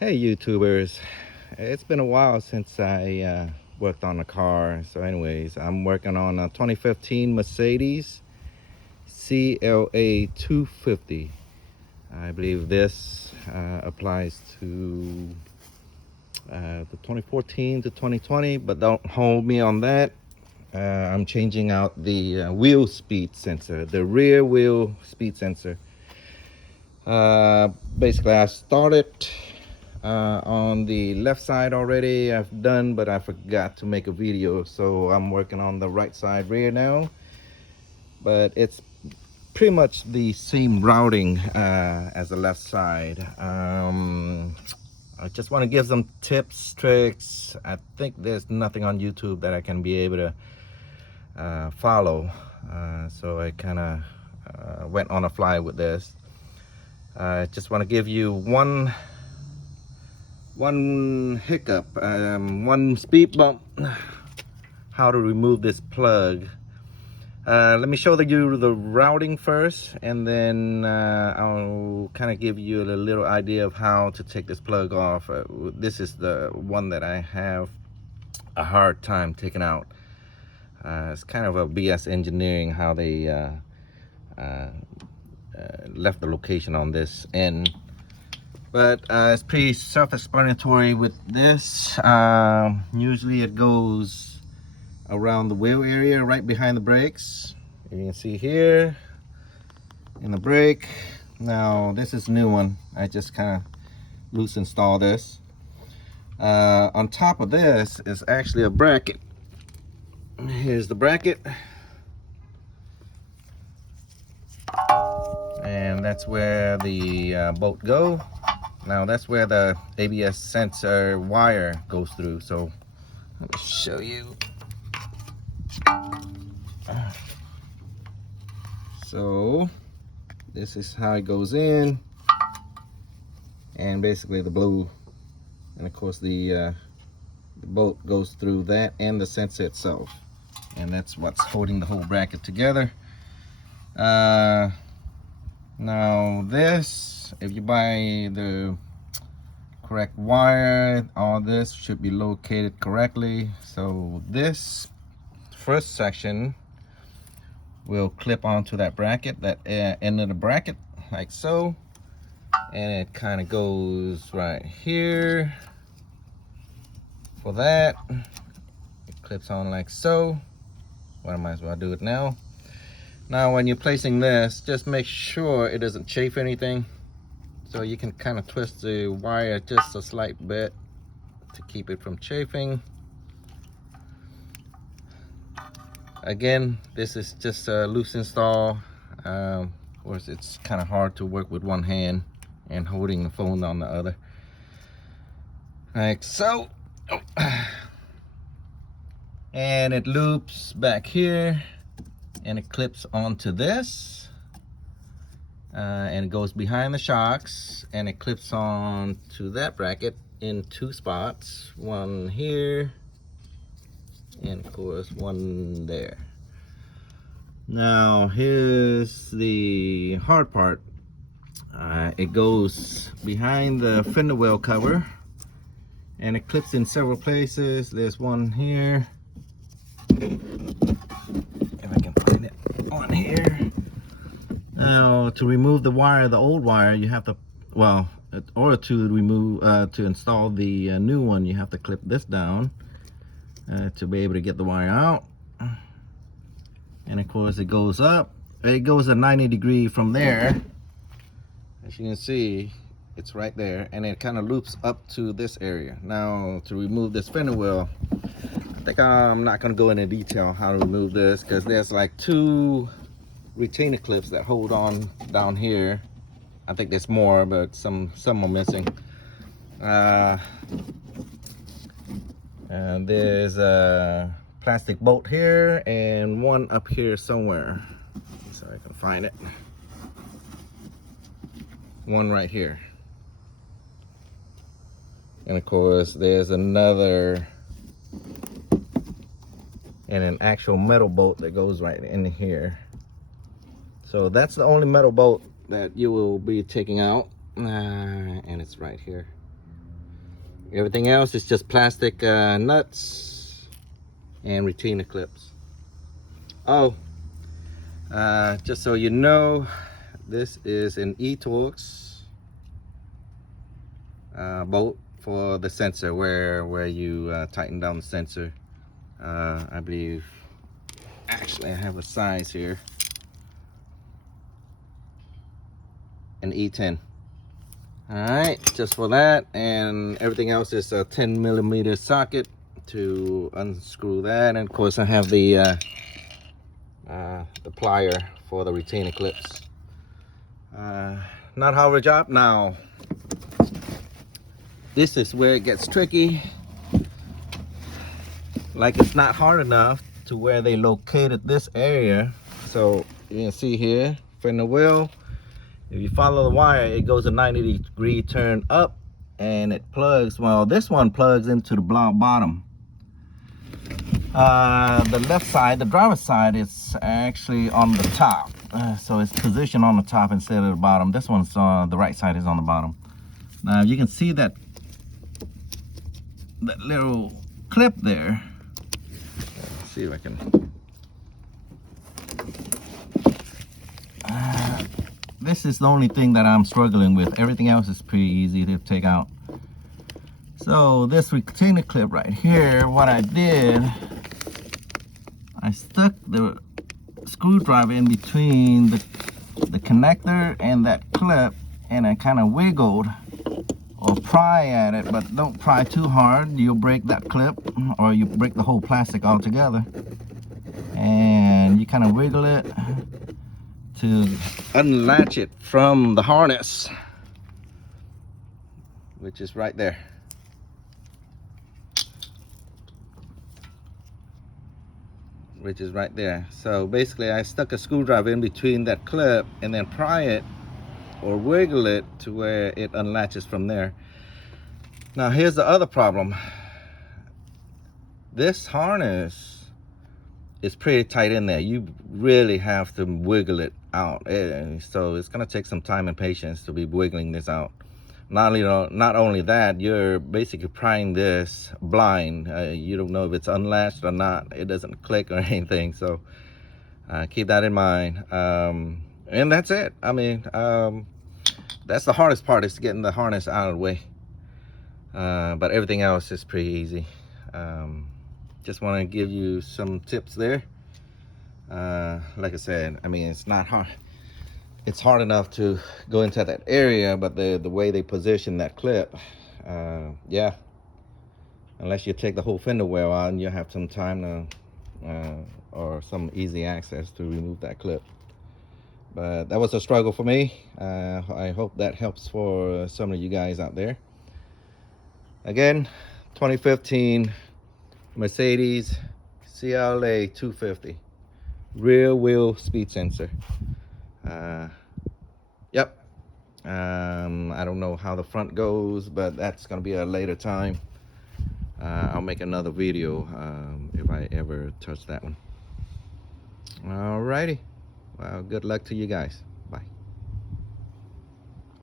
Hey YouTubers, it's been a while since I worked on a car. So anyways, I'm working on a 2015 Mercedes CLA250. I believe this applies to the 2014 to 2020, but don't hold me on that. I'm changing out the wheel speed sensor, the rear wheel speed sensor. Basically I started on the left side already. I've done, but I forgot to make a video, so I'm working on the right side rear now. But it's pretty much the same routing as the left side. I just want to give some tips, tricks. I think there's nothing on YouTube that I can be able to follow, so I kind of went on a fly with this. I just want to give you one hiccup, one speed bump, how to remove this plug. Let me show you the routing first, and then I'll kind of give you a little idea of how to take this plug off. This is the one that I have a hard time taking out. It's kind of a BS engineering how they left the location on this end. But it's pretty self-explanatory with this. Usually it goes around the wheel area right behind the brakes. You can see here in the brake. Now this is a new one. I just kind of loose install this. On top of this is actually a bracket. Here's the bracket. And that's where the bolt go. Now that's where the ABS sensor wire goes through. So let me show you. So this is how it goes in, and basically the blue, and of course the bolt goes through that and the sensor itself, and that's what's holding the whole bracket together. Now this, if you buy the correct wire, all this should be located correctly. So this first section will clip onto that bracket, that end of the bracket, like so, and it kind of goes right here. For that, it clips on like so. Well, I might as well do it now. Now when you're placing this, just make sure it doesn't chafe anything. So you can kind of twist the wire just a slight bit to keep it from chafing. Again, this is just a loose install. Of course, it's kind of hard to work with one hand and holding the phone on the other. Like so. And it loops back here, and it clips onto this, and it goes behind the shocks, and it clips on to that bracket in two spots, one here and of course one there. Now here's the hard part. It goes behind the fender well cover, and it clips in several places. There's one here, if I can find it, on here. Now to remove the wire, the old wire, you have to, well, in order to remove, to install the new one, you have to clip this down to be able to get the wire out. And of course it goes up, it goes a 90 degree from there. As you can see, it's right there, and it kind of loops up to this area. Now to remove this fender well, I think I'm not going to go into detail how to remove this, because there's like two retainer clips that hold on down here. I think there's more, but some are missing. And there's a plastic bolt here and one up here somewhere, so I can find it. One right here, and of course there's another, and an actual metal bolt that goes right in here. So that's the only metal bolt that you will be taking out, and it's right here. Everything else is just plastic nuts and retainer clips. Oh, just so you know, this is an eTorx bolt for the sensor where you tighten down the sensor. I believe, actually I have a size here, an E10. All right, just for that, and everything else is a 10mm socket to unscrew that, and of course I have the plier for the retainer clips. Not hard of a job. Now this is where it gets tricky. Like, it's not hard enough to where they located this area. So you can see here, Fender wheel, if you follow the wire, it goes a 90-degree turn up, and it plugs, well, this one plugs into the bottom. The left side, the driver's side, is actually on the top. So it's positioned on the top instead of the bottom. This one's the right side is on the bottom. Now you can see that little clip there. Let's see if I can. This is the only thing that I'm struggling with. Everything else is pretty easy to take out. So this retainer clip right here, what I did, I stuck the screwdriver in between the connector and that clip, and I kind of wiggled or pry at it, but don't pry too hard. You'll break that clip, or you break the whole plastic altogether. And you kind of wiggle it to unlatch it from the harness, which is right there. Which is right there. So basically I stuck a screwdriver in between that clip and then pry it or wiggle it to where it unlatches from there. Now here's the other problem. This harness is pretty tight in there. You really have to wiggle it out. So it's gonna take some time and patience to be wiggling this out. Not only that, you're basically prying this blind. You don't know if it's unlatched or not. It doesn't click or anything. So keep that in mind. And that's it. I mean, that's the hardest part, is getting the harness out of the way. But everything else is pretty easy. Just want to give you some tips there. Like I said, I mean, it's not hard. It's hard enough to go into that area, but the way they position that clip, yeah, unless you take the whole fender well out, and you have some time to or some easy access to remove that clip. But that was a struggle for me. I hope that helps for some of you guys out there. Again, 2015 Mercedes CLA250 rear wheel speed sensor. Yep. I don't know how the front goes, but that's gonna be a later time. I'll make another video if I ever touch that one. Alrighty. Well, good luck to you guys.